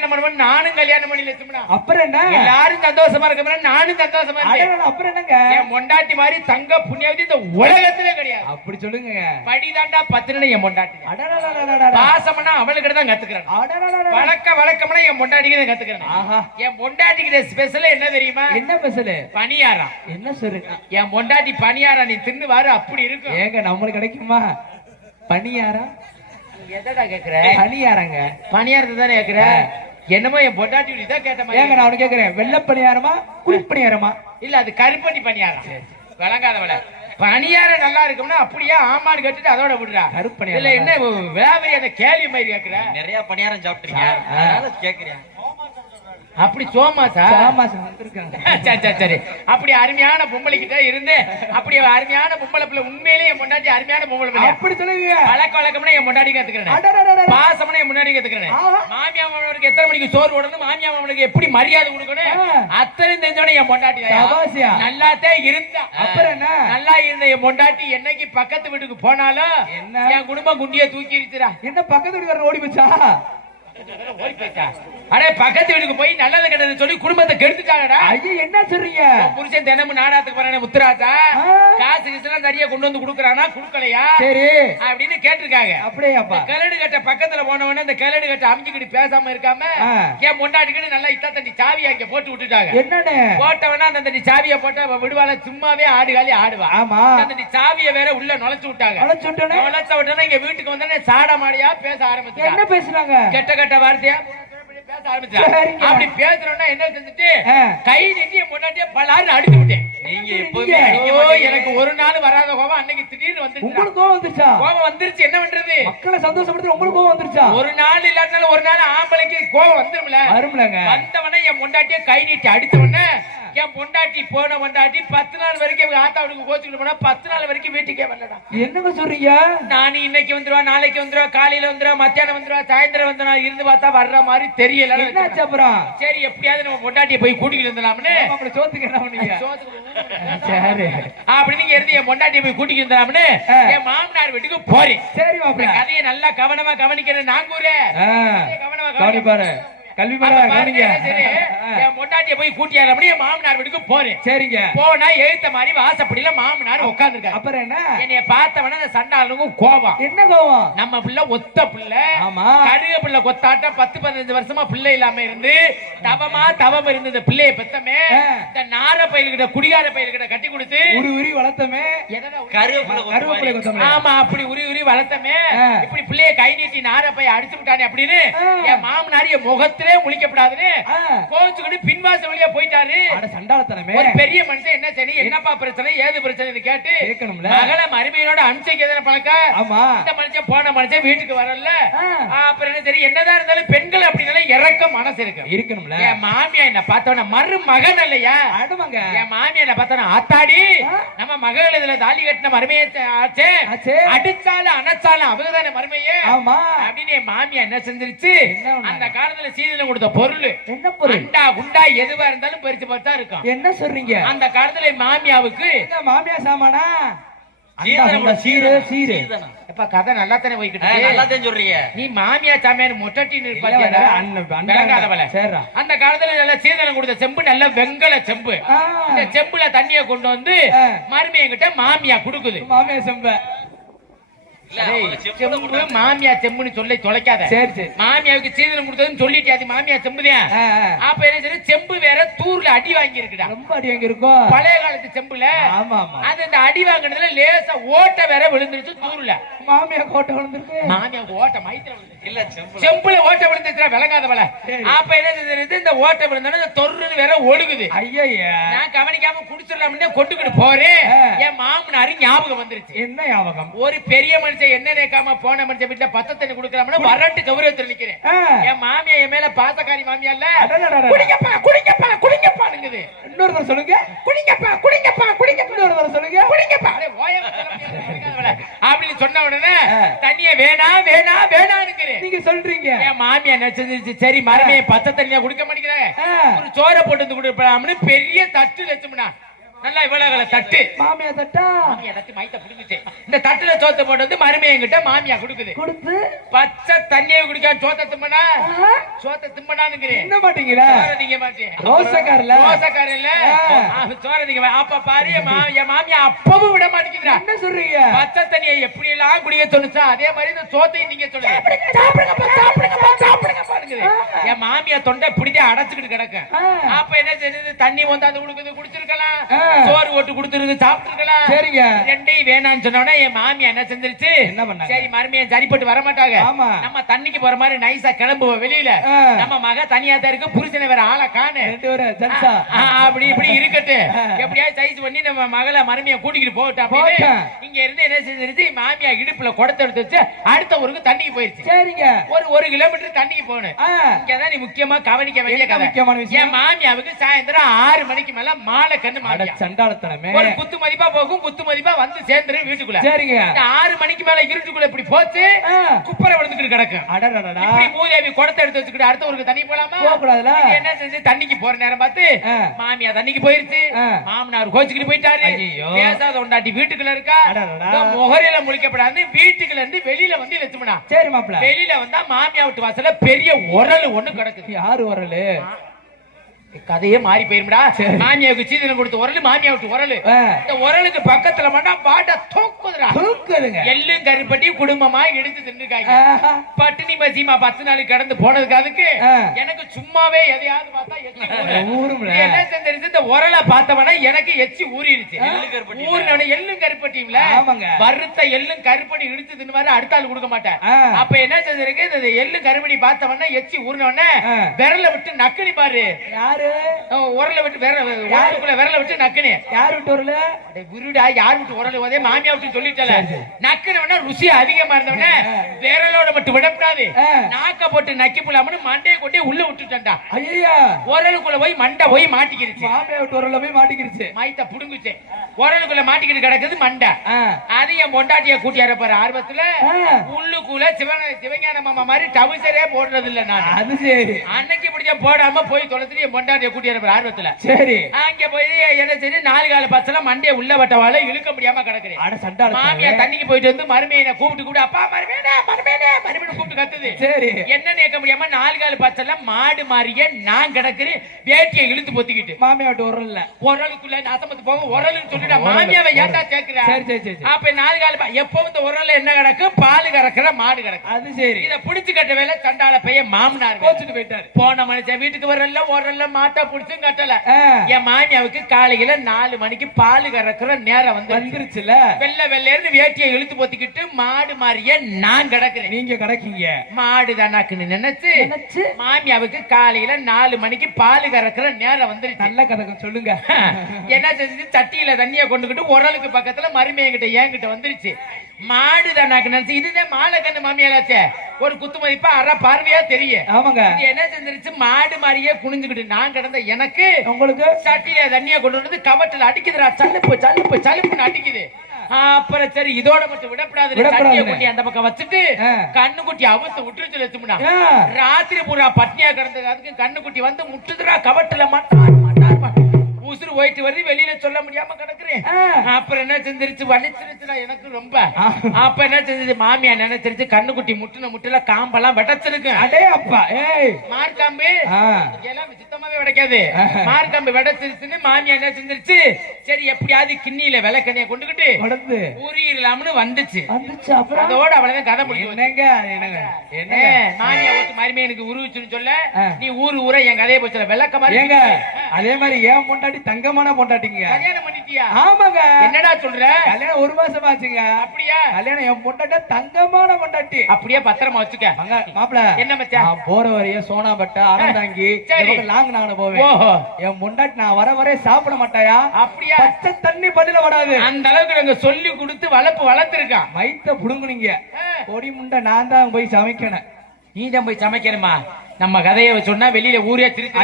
கல்யாணம் பண்ணுவேன் நானும் கல்யாணம் பண்ணி லட்சுமணா அப்புறம் என்ன? எல்லாரும் சந்தோஷமா இருக்க நானும் சந்தோஷமா இருக்கேன் அப்புறம் என்னங்க? என் பொண்டாட்டி மாதிரி தங்க புண்ணியவதி இந்த உலகத்திலே கிடையாது. அப்படி சொல்லுங்க படிதாண்டா பத்துனு என் அடடடடடடட. பாசம்னா அவளுக்கிட்ட தான் கத்துக்கிறேன். வழக்க வழக்கம்னா என் பொண்டாட்டிக்கு தான் கத்துக்கிறேன் என் பொண்டாட்டிக்கு ஸ்பெஷல் என்ன தெரியுமா என்ன பேசல பணியாரம் என்ன சொல்லுங்க என் பொண்டாட்டி பணியாரம் நீ தின்னு வாரு அப்படி இருக்கும் ஏங்க நம்மளுக்கு கிடைக்குமா பனியாரா எதடா கேக்குற பனியாரங்க பணியாரத்தை தானே கேக்குற என்னமோ என் பொண்டாட்டி இதான் கேட்ட ஏங்க மாதிரி நான் உனக்கு கேக்குறேன். வெள்ளை பணியாரமா குழிப்பணியாரமா இல்ல அது கருப்பட்டி பணியாரம். விளங்காதவள. பணியாரம் நல்லா இருக்கும்னா அப்படியே ஆமான்னு கேட்டுட்டு அதோட விடுறா. கருப்பணியாரம். இல்ல என்ன விளாவரி அந்த கேள்வி மாதிரி கேக்குற? நிறைய பணியாரம். அதனால கேக்குறேன். அப்படி சோமாசா சரி? சரி அப்படி அருமையான பொம்பளை கிட்ட இருந்து அப்படி அருமையான பொம்பளை பிள்ளை உண்மையிலேயே என் பொண்டாட்டி அருமையான பொம்பளை பிள்ளை அப்படி சொல்லுங்க பழக்க வழக்கம்னா என் பொண்டாட்டி கத்துக்கிறேன். பாசம்னா என் முன்னாடி கத்துக்கிறேன். மாமியா மாமனுக்கு எத்தனை மணிக்கு சோறு போடணும்? மாமியா மாமனுக்கு எப்படி மரியாதை கொடுக்கணும். அத்தனை தெரிஞ்சவனே என் பொண்டாட்டி. நல்லாத்தே இருந்தா. அப்புறம் என்ன? நல்லா இருந்த என் பொண்டாட்டி என்னைக்கு பக்கத்து வீட்டுக்கு போனாலும்? என் குடும்பம் குண்டிய தூக்கி இருக்கிறா என்ன பக்கத்து வீட்டுக்காரர் ஓடி போச்சா? அடே பக்கத்து வீட்டுக்கு போய் நல்லது கெட்டது சொல்லி குடும்பத்தை கெடுத்துட்டாங்கடா ஐயா என்ன சொல்றீங்க? புருஷன் தினமும் நாடாத்துக்கு போறானே முத்துராஜா. காசு கிசுலாம் சரியா கொண்டு வந்து கொடுக்குறானா? கொடுக்கலையா? சரி. அப்படின்னு கேட்டிருக்காங்க. அப்படியேப்பா. கிழடு கட்ட பக்கத்துல போனவன இந்த கிழடு கட்ட அமுக்கிக்கிட்டு பேசாம இருக்காம. என் முன்னாடிக்கிட்டு நல்லா இத்தா தண்டி சாவி அங்க போட்டு விட்டுட்டாங்க. என்னன்னு போட்டவனா அந்த தண்டி சாவிய போட்ட விடுவாள? சும்மாவே ஆடு காலி ஆடுவா. ஆமா. அந்த சாவிய வேற உள்ள நுழைச்சு விட்டாங்க. நுழைச்ச உடனே இங்க வீட்டுக்கு வந்தோடனே சாட மாடியா பேச என்ன ஆரம்பிச்சாங்க பேசுறாங்க? கெட்ட கெட்ட வார்த்தையா? பேச ஆரம்பிச்சாங்க சரிங்க. அப்படி பேசுறோம்னா என்ன செஞ்சுட்டு. கை நீட்டி முன்னாடியே அடிச்சு விட்டேன். நீங்க எப்பவுமே. எனக்கு ஒரு நாள் வராத கோபம். அன்னைக்கு திடீர்னு வந்துருச்சு உங்களுக்கு கோவம் வந்துருச்சா? கோபம் வந்துருச்சு. என்ன பண்றது? மக்களை சந்தோஷப்படுத்த உங்களுக்கு கோவம் வந்துருச்சா? ஒரு நாள் இல்லாட்டாலும் ஒரு நாள் ஆம்பளைக்கு கோபம் வந்துரும்ல. வரும்லங்க. வந்தவனே என் பொண்டாட்டிய கை நீட்டி அடிச்சவனே என் பொண்டாட்டி போன பொண்டாட்டி பத்து நாள் வரைக்கும் இவங்க ஆத்தா வீட்டுக்கு கோச்சுக்கிட்டு போனா பத்து நாள் வரைக்கும் வீட்டுக்கே வரலடா. என்னங்க சொல்றீங்க? நான் இன்னைக்கு வந்துருவா நாளைக்கு வந்துருவா காலையில வந்துருவா மத்தியானம் வந்துருவா சாயந்தரம் வந்துருவா இருந்து பார்த்தா வர்ற மாதிரி தெரியல அப்புறம்? சரி எப்படியாவது நம்ம பொண்டாட்டிய போய் கூட்டிக்கிட்டு வந்துடலாம்னு. அப்படி சோத்துக்கு என்ன பண்ணீங்க? சரி. இங்க இருந்து என் பொண்டாட்டிய போய் கூட்டிக்கிட்டு ஆ. என் மாமனார் வீட்டுக்கு போறேன். சரி கதையை நல்லா கவனமா கவனிக்கிறேன் நாங்கூரே கவனமா கவனி பாரு கல்வி பொண்டாட்டிய போய் கூட்டியாரு அப்படி மாமனார் வீட்டுக்கு போறேன். சரிங்க. போனா எழுத்த மாதிரி வாசப்படியில மாமனார் உட்கார்ந்துருக்காரு. அப்புறம் என்ன? என்னைய பார்த்தவன அந்த சண்டாளனுக்கும் கோபம் என்ன கோவம்? நம்ம பிள்ளை ஒத்த பிள்ளை. ஆமா. கடுக பிள்ளை கொத்தாட்டம் பத்து பதினஞ்சு வருஷமா பிள்ளை இல்லாம இருந்து தவமா தவம் இருந்து இந்த பிள்ளைய பெத்தமே. இந்த நார பயில்கிட்ட குடிகார பயில்கிட்ட கட்டி கொடுத்து உரி உரி வளர்த்தமே. ஆமா அப்படி உரி உரி வளர்த்தமே. இப்படி பிள்ளைய கை நீட்டி நார பைய அடிச்சு விட்டானே அப்படின்னு. என் மாமனார் என் முகத்திலே முழிக்கப்படாதுன்னு ஆ. கோச்சுக்கிட்டு பின்வாசல் வழியா போயிட்டாரு. சண்டாளத்தனமே. ஒரு பெரிய மனுஷன் என்ன செய்யணும் என்னப்பா பிரச்சனை ஏது பிரச்சனை கேட்டு கேட்கணும்ல. மகள மருமையோட அனுப்பிச்சைக்கு எதனா பழக்கம்? ஆமா. இந்த மனுஷன் போன மனுஷன் வீட்டுக்கு வரல. அப்புறம் என்ன தெரியும் என்னதான் இருந்தாலும் பெண்கள் அப்படினால இறக்க மனசு இருக்கு. இருக்கணும்ல. என் மாமியா என்ன பார்த்தவன மறு மகன் இல்லையா? அடுமாங்க. என் மாமியா என்ன பார்த்தவன ஆத்தாடி. நம்ம மகள் இதுல தாலி கட்டின மருமையை ஆச்சே. அடிச்சாலும் அணைச்சாலும் அவங்கதானே மருமையே. ஆமா. அப்படின்னு என் மாமியா என்ன செஞ்சிருச்சு? அந்த காலத்துல சீதனம் கொடுத்த பொருள். என்ன பொருள்? அண்டா குண்டா எதுவா இருந்தாலும் பறிச்சு பார்த்தா இருக்கும். என்ன சொல்றீங்க? அந்த காலத்துல மாமியாவுக்கு மாமியா சாமானா? சீதனம் அண்டா, சீரு சீரு சீதனம். எப்ப கதை நல்லா தானே போய்கிட்டு நல்லா இருக்கு. தான் சொல்றீங்க. நீ மாமியா சாமியார் மொட்டட்டி இல்ல, நிற்பாத்தியாடா அண்ணன், அண்ணன். விளங்காதவள சரிடா. அந்த காலத்துல நல்ல சீதனம் கொடுத்த செம்பு நல்ல வெங்கல செம்பு. இந்த செம்புல தண்ணிய கொண்டு வந்து. மருமையங்கிட்ட மாமியா குடுக்குது. மாமியா செம்ப. செம்பு. மாமியா செம்புன்னு சொல்லி தொலைக்காத. சரி சரி. மாமியாவுக்கு சீதனம் கொடுத்ததுன்னு சொல்லிட்டு அது மாமியா செம்புதான். அப்ப என்ன சரி செம்பு வேற தூர்ல அடி வாங்கி இருக்குடா ரொம்ப அடி வாங்கி இருக்கும் பழைய காலத்து செம்புல அது இந்த அடி வாங்கினதுல லேசா ஓட்ட வேற விழுந்துருச்சு தூர்ல. மாமியா கோட்டை விழுந்திருக்கு? மாமியா ஓட்ட மைத்திர விழுந்துருச்சு. இல்ல செம்பு செம்புல ஓட்ட விழுந்துச்சுடா விளங்காதவள சரி. அப்ப என்ன செஞ்சது இந்த ஓட்ட விழுந்தானே தொருன்னு வேற ஒழுகுது. ஐயா நான் கவனிக்காம குடிச்சிடலாம்னு கொண்டுக்கிட்டு போறேன். என் மாமனாரு ஞாபகம் வந்துருச்சு. என்ன ஞாபகம்? ஒரு பெரிய மனுஷன் என்ன நினைக்காம போன மனுஷன் வீட்டுல பத்த தண்ணி குடுக்கலாம்னு வரட்டு கௌரவத்தில் நிக்கிறேன். என் மாமியா என் மேல பாசக்காரி மாமியா இல்ல. குடிங்கப்பா குடிங்கப்பா குடிங்கப்பானுங்குது. இன்னொரு தடவை சொல்லுங்க. குடிங்கப்பா குடிங்கப்பா குடிங்கப்பா. இன்னொரு தடவை சொல்லுங்க. குடிங்கப்பா. அடே. அப்படின்னு சொன்ன உடனே. தண்ணிய வேணா வேணா வேணானுங்கிறேன் நீங்க சொல்றீங்க. என் மாமியா செஞ்சிருச்சு சரி மருமையை பச்சை தண்ணியா குடிக்க மாட்டேங்கிறேன் ஆ. ஒரு சோறை போட்டு வந்து கொடுப்பலாம்னு பெரிய தட்டு வச்சுமுடா நல்லா இவ்வளவு தட்டு. மாமியா தட்டா? மாமியா தட்டு மைத்த புடுங்குச்சு. இந்த தட்டுல சோத்த போட்டு வந்து மருமையங்கிட்ட மாமியா கொடுக்குது. கொடுத்து? பச்சை தண்ணியை குடிக்காம சோத்த திம்பனா? சோத்த திம்பனானுங்கிறேன். என்ன மாட்டீங்களா? சோற திங்க மாட்டேன். ரோசக்காரல? ரோசக்காரன் இல்ல? ஆ. சோற திங்க மா- அப்ப பாரு என் மா- என் மாமியா அப்பவும் விட மாட்டேங்கிறா என்ன சொல்றீங்க? பச்சை தண்ணியை எப்படி எல்லாம் குடிக்க சொன்னுச்சா அதே மாதிரி இந்த சோத்தையும் நீங்க சொல்லுங்க. என் மாமியா தொண்டை பிடிச்சி அடைச்சுக்கிட்டு கிடக்க. அப்ப என்ன செய்யுது? தண்ணி வந்தாந்து கொடுக்குது குடிச்சிருக்கலாம். சோறு ஓட்டு கொடுத்துருக்கு சாப்பிட்டுருக்கலாம் சரிங்க. ரெண்டையும் வேணாம்னு சொன்னோட என் மாமியா என்ன செஞ்சிருச்சு. என்ன பண்ணாங்க? சரி மருமையை சரிப்பட்டு வர மாட்டாங்க. நம்ம தண்ணிக்கு போற மாதிரி நைஸா கிளம்புவோம் வெளியில. நம்ம மக தனியா தான் இருக்கு புருஷனை வேற ஆளை காணு. அப்படி இப்படி இருக்கட்டு. எப்படியாவது சைஸ் பண்ணி நம்ம மகளை மருமையை கூட்டிக்கிட்டு போகட்டும். இங்க இருந்து என்ன செஞ்சிருச்சு மாமியா இடுப்புல குடத்தை எடுத்து வச்சு அடுத்த ஊருக்கு தண்ணிக்கு போயிருச்சு. சரிங்க. ஒரு ஒரு கிலோமீட்டர் தண்ணிக்கு போகணும். இங்கதான் நீ முக்கியமா கவனிக்க வேண்டிய விஷயம்? என் மாமியாவுக்கு சாயந்தரம் ஆறு மணிக்கு மேல மாலை கண்ணு மாமியா சண்டாளத்தனமே. ஒரு குத்து மதிப்பா போகும் குத்து மதிப்பா வந்து சேர்ந்துரும் வீட்டுக்குள்ள. சரிங்க. ஆறு மணிக்கு மேல இருட்டுக்குள்ள இப்படி போச்சு குப்பரை விழுந்துக்கிட்டு கிடக்கும் அடடடடா. இப்படி மூதேவி குடத்தை எடுத்து வச்சுக்கிட்டு அடுத்த ஊருக்கு தண்ணி போலாமா? போகக்கூடாதுல? என்ன செஞ்சு? தண்ணிக்கு போற நேரம் பார்த்து. மாமியா தண்ணிக்கு போயிருச்சு. மாமனார் கோச்சுக்கிட்டு போயிட்டாரு. பேசாத உண்டாட்டி வீட்டுக்குள்ள இருக்கா? அடடடா. முகரையில முழிக்கப்படாது. வீட்டுக்குள்ள இருந்து வெளியில வந்து லட்சுமணா சரி மாப்பிள வெளியில வந்தா மாமியா வீட்டு வாசல்ல பெரிய உரல் ஒண்ணு கிடக்குது யாரு வரலு கதையே மாறி போயிரும்டா. மாமியாவுக்கு சீதனம் கொடுத்த உரல் மாமியா விட்டு உரல். இந்த உரலுக்கு பக்கத்துல மட்டும் பாட்ட தூக்குதுடா. தூக்குதுங்க. எள்ளும் கருப்பட்டி குடும்பமா எடுத்து தின்னுக்காங்க. பட்டினி பசிமா பத்து நாள் கடந்து போனதுக்கு அதுக்கு. எனக்கு சும்மாவே எதையாவது பார்த்தா என்ன செஞ்சிருச்சு? இந்த உரலை பார்த்தவன எனக்கு எச்சி ஊறிடுச்சு. எள்ளு கருப்பட்டி ஊறினவன எள்ளும் கருப்பட்டியும்ல. ஆமாங்க. வறுத்த எள்ளும் கருப்பட்டி இழுத்து தின்னு அடுத்த ஆள் கொடுக்க மாட்டேன். அப்ப என்ன செஞ்சிருக்கு? இந்த எள்ளு கருப்பட்டி பார்த்தவன எச்சி ஊறினவன ஆ. விரல விட்டு நக்குனி பாரு. யாரு உரலை விட்டு விரல உரலுக்குள்ள விரல விட்டு நக்குனி. யாரு விட்டு வரல அடே விருடா யார் விட்டு உரல்? போதே மாமியா விட்டு சொல்லிட்டல. நக்குனவன ருசி அதிகமா இருந்தவன விரலோட மட்டும் விடக்கூடாது. நாக்க போட்டு நக்கி போலாமனு மண்டையை கொட்டி உள்ள விட்டுட்டா ஐயா உரலுக்குள்ள போய் மண்டை போய் மாட்டிக்கிருச்சு. மாமியா விட்டு போய் மாட்டிக்கிருச்சு. மைத்த புடுங்குச்சு. உரலுக்குள்ள மாட்டிக்கிட்டு கிடக்குது மண்டை. அது என் பொண்டாட்டிய கூட்டியார பாரு ஆர்வத்துல. உள்ளுக்குள்ள சிவன சிவஞான மாமா மாதிரி டவுசரே போடுறது இல்ல நான். அது சரி. அன்னைக்கு பிடிச்ச போடாம போய் தொலைச்சிட்டு என் ஆர்வத்துல. சரி. அங்க போய் என்ன செஞ்சு நாலு கால பச்சல மண்டைய உள்ள வட்டவால இழுக்க முடியாம கிடக்குறேன் அட மாமியா தண்ணிக்கு போயிட்டு வந்து மருமையனை கூப்பிட்டு கூப்பிட்டு அப்பா மருமையனே மருமையனே மருமையனை கூப்பிட்டு கத்துது. சரி. என்ன கேட்க முடியாம நாலு கால் பச்சல மாடு மாறிய நான் கிடக்குறேன் வேட்டியை இழுத்து பொத்திக்கிட்டு. மாமியா விட்டு வரல உரலுக்குள்ள நாசமத்து போக உரலுன்னு சொல்லிட்டா மாமியாவை ஏன்டா சேர்க்கிற? சரி சரி சரி. அப்ப நாலு கால் எப்பவும் இந்த உரல்ல என்ன கிடக்கு? பால் கறக்குற மாடு கிடக்கு. அது சரி. இத புடிச்சு கட்ட வேலை சண்டால பையன் மாமனார் கோச்சுட்டு போயிட்டாரு. போன மனுஷன் வீட்டுக்கு வரல உரல்ல மாட்டை புடிச்சும் கட்டல. என் மாமியாவுக்கு காலையில நாலு மணிக்கு பால் கறக்குற நேரம் வந்து வந்துருச்சுல? வெள்ளை வெள்ளையர்னு வேட்டியை இழுத்து பொத்திக்கிட்டு மாடு மாறிய நான் கிடக்குறேன். நீங்க கிடைக்கீங்க. மாடு தானாக்குன்னு நினைச்சு நினைச்சு? மாமியாவுக்கு காலையில நாலு மணிக்கு பால் கறக்குற நேரம் வந்துருச்சு. நல்ல கதை சொல்லுங்க. என்ன செஞ்சு சட்டியில தண்ணிய கொண்டுகிட்டு உரலுக்கு பக்கத்துல மருமையங்கிட்ட ஏங்கிட்ட வந்துருச்சு. மாடு தானாக்கு நினைச்சு இதுதான் மாலை கண்ணு மாமியாலாச்சே ஒரு குத்து மதிப்பா அற பார்வையா தெரியும். ஆமாங்க. என்ன செஞ்சிருச்சு? மாடு மாதிரியே குனிஞ்சுக்கிட்டு நான் கிடந்த எனக்கு உங்களுக்கு? சட்டியில தண்ணிய கொண்டு வந்து கவட்டில் அடிக்குதுடா. சலுப்பு சலுப்பு சலுப்புன்னு அடிக்குது. அப்புறம் சரி இதோட மட்டும் விடப்படாது. சட்டியை குட்டி அந்த பக்கம் வச்சுட்டு. கண்ணு குட்டி அவுத்து விட்டுருச்சு லட்சுமணா. ஆ, ராத்திரி பூரா பட்னியா கிடந்தது. அதுக்கு கண்ணு குட்டி வந்து முட்டுதுடா கவட்டுல மட்டார். உசுறு போயிட்டு வருது வெளியில சொல்ல முடியாம கிடக்குறேன். அப்புறம் என்ன செஞ்சிருச்சு? வலிச்சிருச்சுடா எனக்கு ரொம்ப. அப்ப என்ன செஞ்சது மாமியா நினைச்சிருச்சு கண்ணு குட்டி முட்டுன முட்டுல காம்பெல்லாம் வெடச்சிருக்கு. அடே அப்பா ஏய். மார்க்காம்பு எல்லாம் சுத்தமாவே விடைக்காது மார்க்காம்பு விடைச்சிருச்சுன்னு மாமியா என்ன செஞ்சிருச்சு? சரி எப்படியாவது கிண்ணியில விளக்கண்ணைய கொண்டுகிட்டு உடந்து ஊறிடலாம்னு வந்துச்சு. அதோட அவ்வளவுதான் கதை முடியும் என்னங்க என்னங்க மாமியா ஒத்து மருமே எனக்கு உருவிச்சுன்னு சொல்ல. நீ ஊரு ஊர என் கதையை போச்சுல விளக்க மாதிரி அதே மாதிரி ஏன் பொண்டாட்டி தங்கமான பொண்டாட்டிங்க. கல்யாணம் பண்ணிட்டியா? ஆமாங்க. என்னடா சொல்ற? கல்யாணம் ஒரு மாசம் ஆச்சுங்க. அப்படியா? கல்யாணம் என் பொண்டாட்டி தங்கமான பொண்டாட்டி. அப்படியே பத்திரமா வச்சுக்க. மாப்பிள. என்ன மச்சான்? போற வரைய சோனாபட்டை அறந்தாங்கி சரி. லாங் நான் போவேன். என் பொண்டாட்டி நான் வர வரைய சாப்பிட மாட்டாயா? அப்படியா? பச்சை தண்ணி பல்லுல வடாது அந்த அளவுக்கு நாங்க சொல்லி கொடுத்து வளர்ப்பு வளர்த்திருக்கான். வயித்த புடுங்குனீங்க. பொடி முண்டை நான் தான் போய் சமைக்கணும். நீ தான் போய் சமைக்கணுமா? நம்ம கதையை சொன்னா வெளியில ஊரே திருத்தி